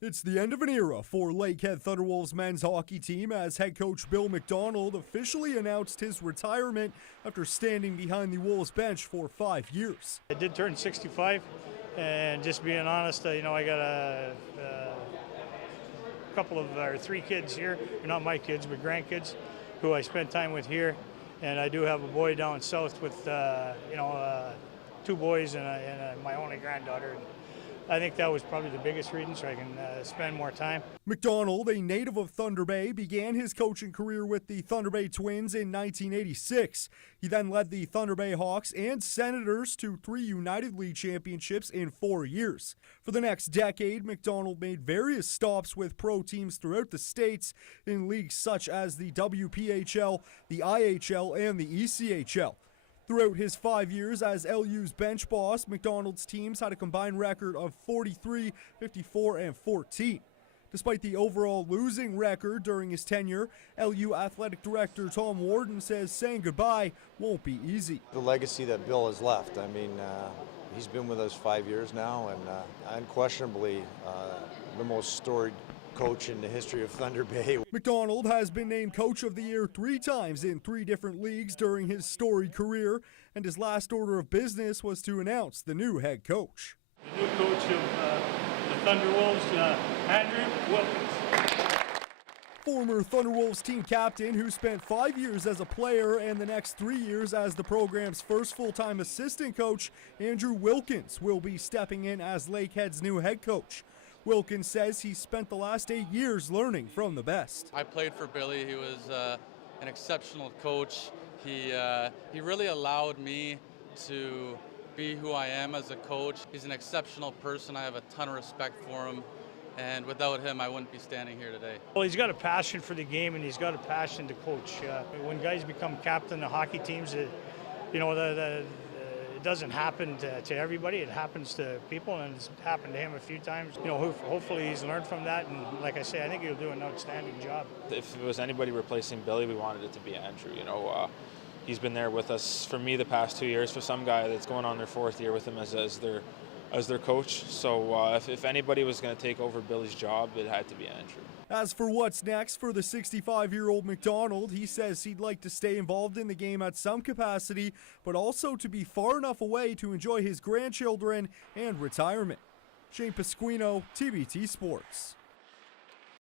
It's the end of an era for Lakehead Thunderwolves men's hockey team as head coach Bill McDonald officially announced his retirement after standing behind the Wolves bench for 5 years. I did turn 65, and just being honest, I got a couple of or 3 kids here, not my kids, but grandkids, who I spent time with here, and I do have a boy down south with 2 boys and my only granddaughter. I think that was probably the biggest reason, so I can spend more time. McDonald, a native of Thunder Bay, began his coaching career with the Thunder Bay Twins in 1986. He then led the Thunder Bay Hawks and Senators to 3 United League championships in 4 years. For the next decade, McDonald made various stops with pro teams throughout the states in leagues such as the WPHL, the IHL, and the ECHL. Throughout his 5 years as LU's bench boss, McDonald's teams had a combined record of 43, 54, and 14. Despite the overall losing record during his tenure, LU Athletic Director Tom Warden says saying goodbye won't be easy. The legacy that Bill has left, I mean, he's been with us 5 years now, and unquestionably the most storied coach in the history of Thunder Bay. McDonald has been named Coach of the Year 3 times in 3 different leagues during his storied career, and his last order of business was to announce the new head coach. The new coach of the Thunderwolves, Andrew Wilkins. Former Thunderwolves team captain who spent 5 years as a player and the next 3 years as the program's first full-time assistant coach, Andrew Wilkins will be stepping in as Lakehead's new head coach. Wilkins says he spent the last 8 years learning from the best. I played for Billy. He was an exceptional coach. He really allowed me to be who I am as a coach. He's an exceptional person. I have a ton of respect for him. And without him, I wouldn't be standing here today. Well, he's got a passion for the game, and he's got a passion to coach. When guys become captain of hockey teams, it doesn't happen to everybody. It happens to people, and it's happened to him a few times. Hopefully he's learned from that, and like I say, I think he'll do an outstanding job. If it was anybody replacing Billy, we wanted it to be Andrew. He's been there with us, for me, the past 2 years. For some guy that's going on their 4th year with him as their coach. So if anybody was going to take over Billy's job, it had to be Andrew. As for what's next for the 65-year-old McDonald, he says he'd like to stay involved in the game at some capacity, but also to be far enough away to enjoy his grandchildren and retirement. Shane Pasquino, TBT Sports.